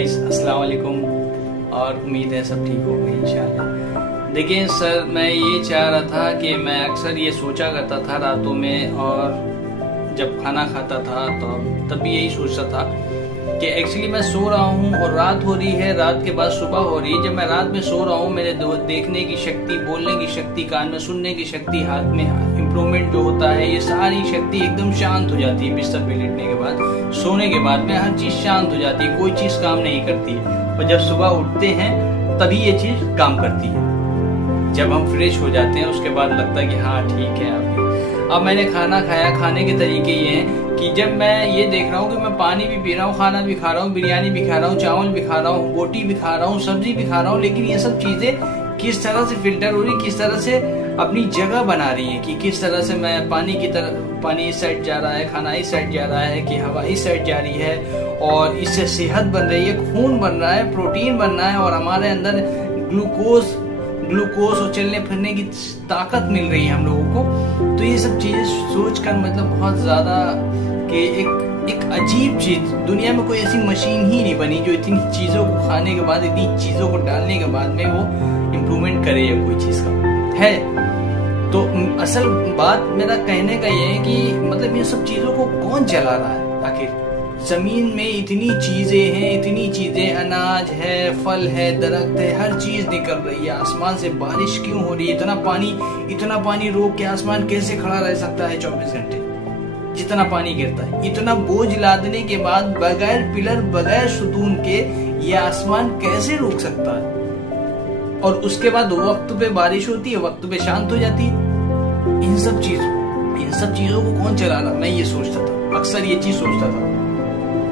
Guys अस्सलाम वालेकुम और उम्मीद है सब ठीक होंगे इंशाल्लाह। देखिए सर, मैं ये चाह रहा था कि मैं अक्सर ये सोचा करता था रातों में, और जब खाना खाता था तो तब भी यही सोचता था कि एक्चुअली मैं सो रहा हूँ और रात हो रही है, रात के बाद सुबह हो रही है। जब मैं रात में सो रहा हूँ, मेरे देखने की शक्ति, बोलने की शक्ति, कान में सुनने की शक्ति, हाथ में इम्प्रूवमेंट जो होता है, ये सारी शक्ति एकदम शांत हो जाती है। बिस्तर पे लेटने के बाद, सोने के बाद में हर चीज़ शांत हो जाती है, कोई चीज़ काम नहीं करती। और जब सुबह उठते हैं तभी ये चीज़ काम करती है। जब हम फ्रेश हो जाते हैं उसके बाद लगता है कि हाँ ठीक है। अब मैंने खाना खाया, खाने के तरीके ये हैं कि जब मैं ये देख रहा हूँ कि मैं पानी भी पी रहा हूँ, खाना भी खा रहा हूँ, बिरयानी भी खा रहा हूँ, चावल भी खा रहा हूँ, बोटी भी खा रहा हूँ, सब्जी भी खा रहा हूँ, लेकिन ये सब चीज़ें किस तरह से फिल्टर हो रही, किस तरह से अपनी जगह बना रही है, कि किस तरह से मैं पानी की तरफ, पानी इस साइड जा रहा है, खाना इस साइड जा रहा है, कि हवा इस साइड जा रही है, और इससे सेहत बन रही है, खून बन रहा है, प्रोटीन बन रहा है, और हमारे अंदर ग्लूकोज और चलने फिरने की ताकत मिल रही है हम लोगों को। तो ये सब चीज़ें सोचकर मतलब बहुत ज़्यादा कि एक अजीब चीज़, दुनिया में कोई ऐसी मशीन ही नहीं बनी जो इतनी चीज़ों को खाने के बाद, इतनी चीज़ों को डालने के बाद में वो इम्प्रूवमेंट करे या कोई चीज़ का है। तो असल बात मेरा कहने का ये है कि मतलब ये सब चीज़ों को कौन चला रहा है आखिर। जमीन में इतनी चीजें हैं, इतनी चीजें, अनाज है, फल है, दरख्त है, हर चीज निकल रही है। आसमान से बारिश क्यों हो रही है? इतना पानी रोक के आसमान कैसे खड़ा रह सकता है 24 घंटे? जितना पानी गिरता है, इतना बोझ लादने के बाद बगैर पिलर, बगैर सुतून के ये आसमान कैसे रुक सकता है? और उसके बाद वक्त पे बारिश होती है, वक्त पे शांत हो जाती है। इन सब चीजों को कौन चला रहा? मैं ये सोचता था, अक्सर ये चीज सोचता था।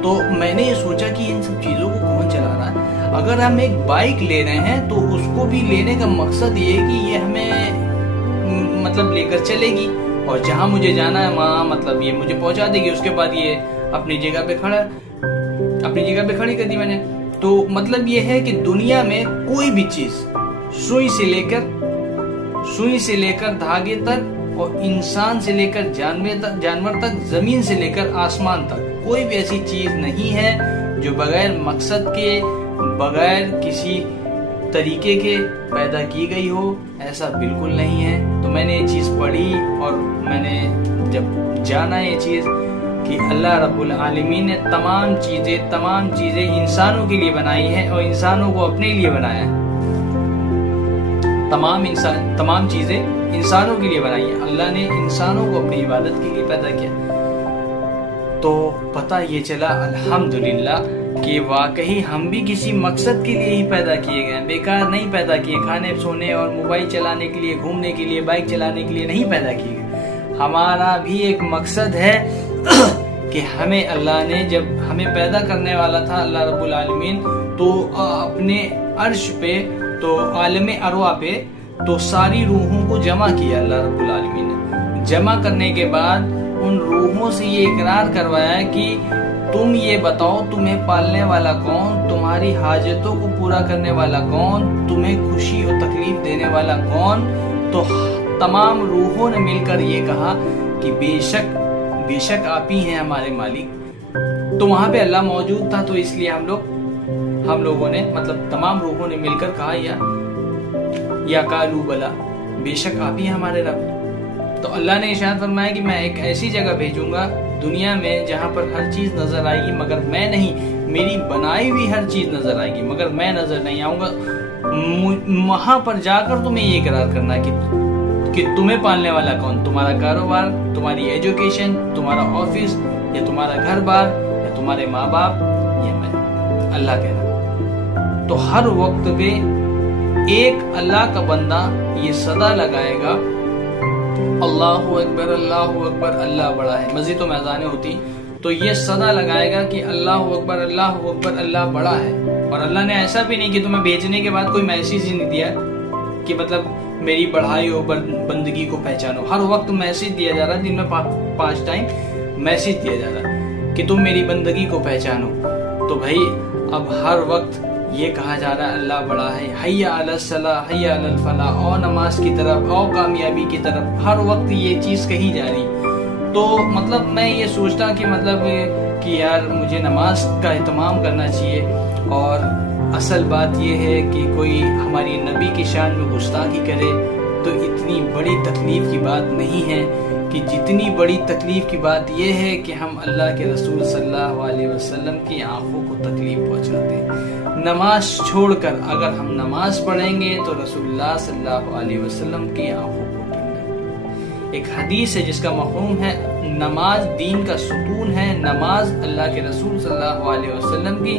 तो मैंने ये सोचा कि इन सब चीज़ों को कौन चला रहा है। अगर हम एक बाइक ले रहे हैं तो उसको भी लेने का मकसद ये है कि ये हमें मतलब लेकर चलेगी, और जहाँ मुझे जाना है वहाँ मतलब ये मुझे पहुँचा देगी। उसके बाद ये अपनी जगह पे खड़ी कर दी मैंने। तो मतलब ये है कि दुनिया में कोई भी चीज़, सुई से लेकर धागे तक, और इंसान से लेकर जानवर तक, जमीन से लेकर आसमान तक, कोई भी ऐसी चीज नहीं है जो बगैर मकसद के, बगैर किसी तरीके के पैदा की गई हो। ऐसा बिल्कुल नहीं है। तो मैंने ये चीज पढ़ी और मैंने जब जाना ये चीज कि अल्लाह रब्बुल आलमीन ने तमाम चीजें इंसानों के लिए बनाई है और इंसानों को अपने लिए बनाया है। तमाम चीजें इंसानों के लिए बनाई है। अल्लाह ने इंसानों को अपनी इबादत के लिए पैदा किया। तो पता ये चला अल्हम्दुलिल्लाह कि वाकई हम भी किसी मकसद के लिए ही पैदा किए गए, बेकार नहीं पैदा किए। खाने, सोने और मोबाइल चलाने के लिए, घूमने के लिए, बाइक चलाने के लिए नहीं पैदा किए गए। हमारा भी एक मकसद है कि हमें अल्लाह ने, जब हमें पैदा करने वाला था अल्लाह रब्बुल आलमीन, तो अपने अर्श पे, तो आलम अरवा पे, तो सारी रूहों को जमा किया अल्लाह रब्बुल आलमीन ने। जमा करने के बाद उन रूहों से ये इकरार करवाया कि तुम ये बताओ, तुम्हें पालने वाला कौन, तुम्हारी हाजतों को पूरा करने वाला कौन, तुम्हें खुशी और तकलीफ देने वाला कौन। तो तमाम रूहों ने मिलकर ये कहा कि बेशक आप ही हैं हमारे मालिक। तो वहां पे अल्लाह मौजूद था, तो इसलिए हम लोगों ने, मतलब तमाम रूहों ने मिलकर कहा या कालू बला, बेशक आप ही हमारे रब। तो अल्लाह ने इरशाद फरमाया कि मैं एक ऐसी जगह भेजूंगा दुनिया में जहां पर हर चीज नजर आएगी मगर मैं नहीं, मेरी बनाई हुई हर चीज नजर आएगी मगर मैं नजर नहीं आऊंगा। वहां पर जाकर तुम्हें ये इकरार करना कि तुम्हें पालने वाला कौन, तुम्हारा कारोबार, तुम्हारी एजुकेशन, तुम्हारा ऑफिस, या तुम्हारा घर बार, या तुम्हारे माँ बाप, ये मैं, अल्लाह कहना। तो हर वक्त पे एक अल्लाह का बंदा ये सदा लगाएगा, अल्लाहु अकबर, अल्लाहु अकबर, अल्लाह बड़ा है। मस्जिदों में अज़ानें होती तो ये सदा लगाएगा कि अल्लाहु अकबर, अल्लाहु अकबर, अल्लाह बड़ा है। और अल्लाह ने ऐसा भी नहीं कि तुम्हें भेजने के बाद कोई मैसेज ही नहीं दिया कि मतलब मेरी बढ़ाई हो, बंदगी को पहचानो। हर वक्त मैसेज दिया जा रहा है, दिन में 5 टाइम मैसेज दिया जा रहा है कि तुम मेरी बंदगी को पहचानो। तो भाई अब हर वक्त ये कहा जा रहा है अल्लाह बड़ा है, हैया अलस सलाह, हैया अलल फलाह, आओ नमाज की तरफ, आओ कामयाबी की तरफ, हर वक्त ये चीज़ कही जा रही। तो मतलब मैं ये सोचता कि मतलब کہ یار مجھے نماز کا اہتمام کرنا چاہیے، اور اصل بات یہ ہے کہ کوئی ہماری نبی کی شان میں گستاخی کرے تو اتنی بڑی تکلیف کی بات نہیں ہے، کہ جتنی بڑی تکلیف کی بات یہ ہے کہ ہم اللہ کے رسول صلی اللہ علیہ وسلم کی آنکھوں کو تکلیف پہنچاتے ہیں۔ نماز چھوڑ کر اگر ہم نماز پڑھیں گے تو رسول اللہ صلی اللہ علیہ وسلم کی آنکھوں کو ٹھنڈک۔ ایک حدیث ہے جس کا مفہوم ہے نماز دین کا ستون ہے، نماز اللہ کے رسول صلی اللہ علیہ وسلم کی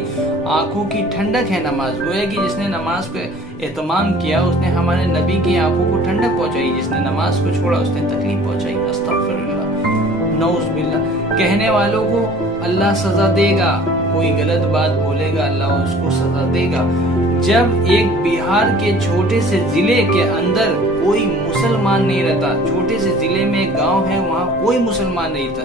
آنکھوں کی ٹھنڈک ہے۔ نماز وہ ہے کہ جس نے نماز پہ اہتمام کیا اس نے ہمارے نبی کی آنکھوں کو ٹھنڈک پہنچائی، جس نے نماز کو چھوڑا اس نے تکلیف پہنچائی۔ استغفر اللہ، نعوذ باللہ۔ کہنے والوں کو اللہ سزا دے گا، کوئی غلط بات بولے گا اللہ اس کو سزا دے گا۔ جب ایک بہار کے چھوٹے سے ضلع کے اندر کوئی مسلمان نہیں رہتا، چھوٹے سے ضلع میں ایک گاؤں ہے وہاں کوئی مسلمان نہیں تھا،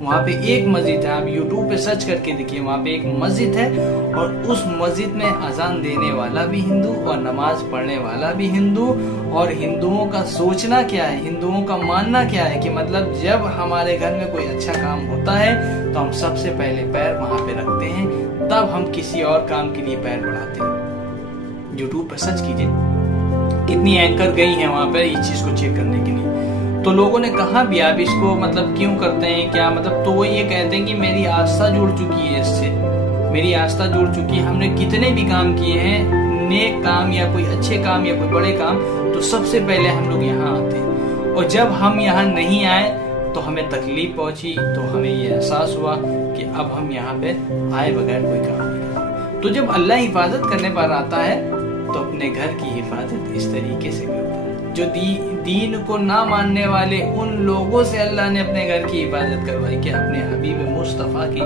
وہاں پہ ایک مسجد ہے، آپ یوٹیوب پہ سرچ کر کے دیکھیے، وہاں پہ ایک مسجد ہے اور اس مسجد میں اذان دینے والا بھی ہندو اور نماز پڑھنے والا بھی ہندو۔ اور ہندوؤں کا سوچنا کیا ہے، ہندوؤں کا ماننا کیا ہے کہ مطلب جب ہمارے گھر میں کوئی اچھا کام ہوتا ہے تو ہم سب سے پہلے پیر وہاں پہ رکھتے ہیں، تب ہم کسی اور کام کے لیے پیر بڑھاتے ہیں۔ یوٹیوب پہ سرچ کیجئے، کتنی اینکر گئی ہیں وہاں پہ اس چیز کو چیک کرنے کے لیے۔ تو لوگوں نے کہا بھی آپ اس کو مطلب کیوں کرتے ہیں، کیا مطلب، تو وہ یہ کہتے ہیں کہ میری آستھا جڑ چکی ہے، اس سے میری آستھا جڑ چکی ہے، ہم نے کتنے بھی کام کیے ہیں، نیک کام یا کوئی اچھے کام یا کوئی بڑے کام، تو سب سے پہلے ہم لوگ یہاں آتے ہیں، اور جب ہم یہاں نہیں آئے تو ہمیں تکلیف پہنچی، تو ہمیں یہ احساس ہوا کہ اب ہم یہاں پہ آئے بغیر کوئی کام نہیں کرتے۔ تو جب اللہ حفاظت کرنے پر آتا ہے تو اپنے گھر کی حفاظت اس طریقے سے کرتا ہے۔ جو دین کو نہ ماننے والے ان لوگوں سے اللہ نے اپنے گھر کی حفاظت کروائی کہ اپنے حبیب مصطفیٰ کی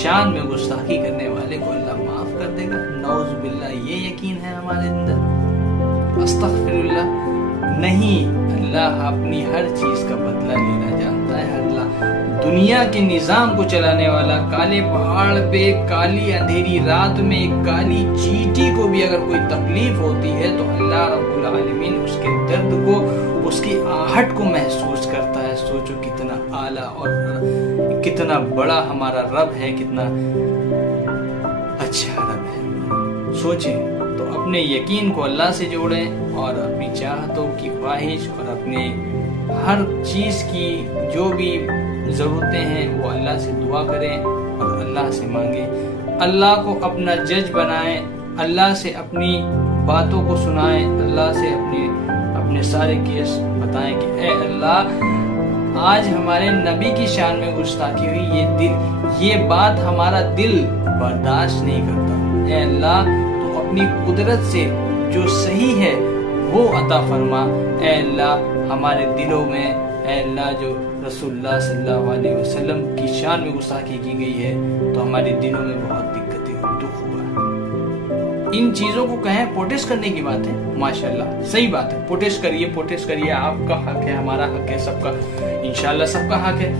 شان میں گستاخی کرنے والے کو اللہ معاف کر دے گا۔ نعوذ باللہ، یہ یقین ہے ہمارے اندر؟ استغفر اللہ نہیں، اللہ اپنی ہر چیز کا بدلہ لینا جانتا ہے۔ اللہ دنیا کے نظام کو چلانے والا، کالے پہاڑ پہ کالی اندھیری رات میں ایک کالی چیٹی کو بھی اگر کوئی تکلیف ہوتی ہے تو اللہ رب العالمین اس کے درد کو، اس کی آہٹ کو محسوس کرتا ہے۔ سوچو کتنا اعلیٰ اور کتنا بڑا ہمارا رب ہے، کتنا اچھا رب ہے۔ سوچیں تو اپنے یقین کو اللہ سے جوڑیں اور اپنی چاہتوں کی خواہش اور اپنے ہر چیز کی جو بھی ضرورتیں ہیں وہ اللہ سے دعا کریں اور اللہ سے مانگیں، اللہ کو اپنا جج بنائیں، اللہ سے اپنی باتوں کو سنائیں، اللہ سے اپنے سارے کیس بتائیں کہ اے اللہ آج ہمارے نبی کی شان میں گستاخی ہوئی، یہ بات ہمارا دل برداشت نہیں کرتا، اے اللہ تو اپنی قدرت سے جو صحیح ہے وہ عطا فرما، اے اللہ ہمارے دلوں میں، اے اللہ جو رسول اللہ صلی اللہ علیہ وسلم کی شان میں گستاخی کی گئی ہے تو ہمارے دلوں میں بہت دقتیں دکھ ہوا ہے۔ ان چیزوں کو کہیں پروٹیسٹ کرنے کی بات ہے، ماشاءاللہ صحیح بات ہے، پروٹیسٹ کریے، آپ کا حق ہے، ہمارا حق ہے، سب کا انشاءاللہ سب کا حق ہے،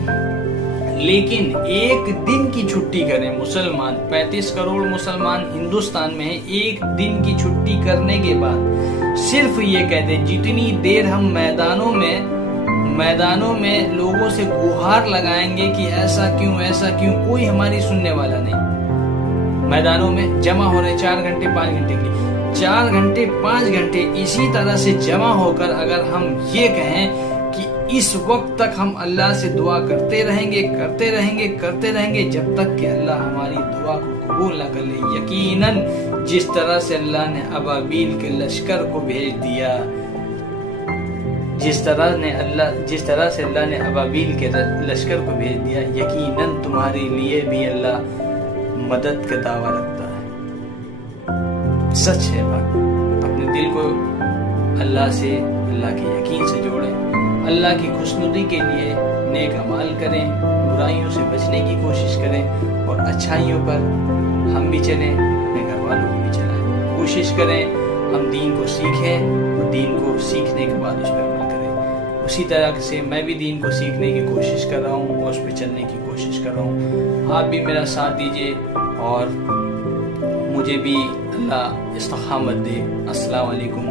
لیکن ایک دن کی چھٹی کریں مسلمان، 35 کروڑ مسلمان ہندوستان میں ہیں، ایک دن کی چھٹی کرنے کے بعد صرف یہ کہتے ہیں جتنی دیر ہم میدانوں میں لوگوں سے گہار لگائیں گے کہ ایسا کیوں، کوئی ہماری سننے والا نہیں۔ میدانوں میں جمع ہو رہے 4 گھنٹے 5 گھنٹے کے لیے، 4 گھنٹے 5 گھنٹے اسی طرح سے جمع ہو کر اگر ہم یہ کہیں کہ اس وقت تک ہم اللہ سے دعا کرتے رہیں گے جب تک کہ اللہ ہماری دعا کو قبول نہ کر لے، یقیناً جس طرح سے اللہ نے ابابیل کے لشکر کو بھیج دیا، جس طرح سے اللہ نے ابابیل کے لشکر کو بھیج دیا، یقیناً تمہارے لیے بھی اللہ مدد کا دعویٰ رکھتا ہے۔ سچ ہے بات، اپنے دل کو اللہ کے یقین سے جوڑیں، اللہ کی خوشنودی کے لیے نیک اعمال کریں، برائیوں سے بچنے کی کوشش کریں اور اچھائیوں پر ہم بھی چلیں، اپنے گھر والوں کو بھی چلائیں، کوشش کریں ہم دین کو سیکھیں اور دین کو سیکھنے کے بعد اس پر عمل کریں۔ اسی طرح سے میں بھی دین کو سیکھنے کی کوشش کر رہا ہوں اور اس پہ چلنے کی کوشش کر رہا ہوں، آپ بھی میرا ساتھ دیجیے اور مجھے بھی اللہ استقامت دے۔ السلام علیکم